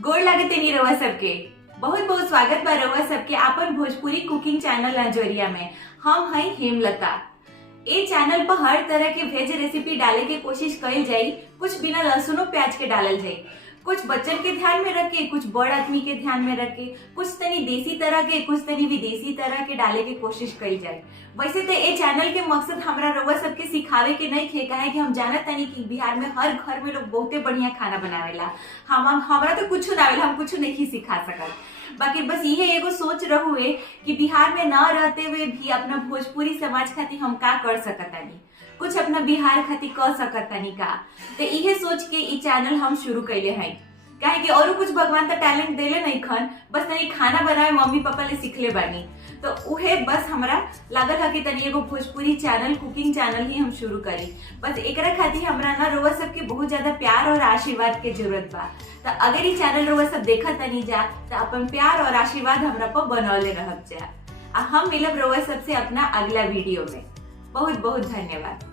गोड़ लागते नहीं रउआ सबके बहुत बहुत स्वागत बा रउआ सबके आपन भोजपुरी कुकिंग चैनल अंजोरिया में। हम हई हेमलता। ए चैनल पर हर तरह के वेज रेसिपी डाले के कोशिश कइल जाई। कुछ बिना लहसुनो प्याज के डालल जाई, कुछ बच्चन के ध्यान में रख के, कुछ बड़ आदमी के ध्यान में रख के, कुछ तनी देसी तरह के, कुछ तनी विदेशी तरह के डाले के कोशिश कइल जाए। वैसे तो ए चैनल के मकसद हमरा रउआ सबके सिखावे के नहीं खे, काहे कि हम जानत तनी कि बिहार में हर घर में लोग बहुते बढ़िया खाना बनावेला। हमरा तो कुछ ना आवेला, हम कुछ नहीं सिखा सकत। बाकी बस ये एगो सोच रहुए कि बिहार में न रहते हुए भी अपना भोजपुरी समाज खातिर हम का कर सकतानी, कुछ अपना बिहार खातिर कर सकतानी का। तो इहे सोच के ई चैनल हम शुरू कैले हैं, काहे कि और कुछ भगवान तो टैलेंट देले नहीं खन, बस तनी खाना बनाए मम्मी पापा ले सीखले बानी। तो उहे बस हमरा लागल है कि तनी एगो भोजपुरी चैनल, कुकिंग चैनल ही हम शुरू करी। बस एकरा खातिर हमरा ना रउआ सबके बहुत ज्यादा प्यार और आशीर्वाद के जरूरत बा। तो अगर ये चैनल रउआ सब देखत तनी जा तो अपन प्यार और आशीर्वाद हमरा पर बनौले रहब जा। हम मिलब रउआ सबसे अपना अगला वीडियो में। बहुत बहुत धन्यवाद।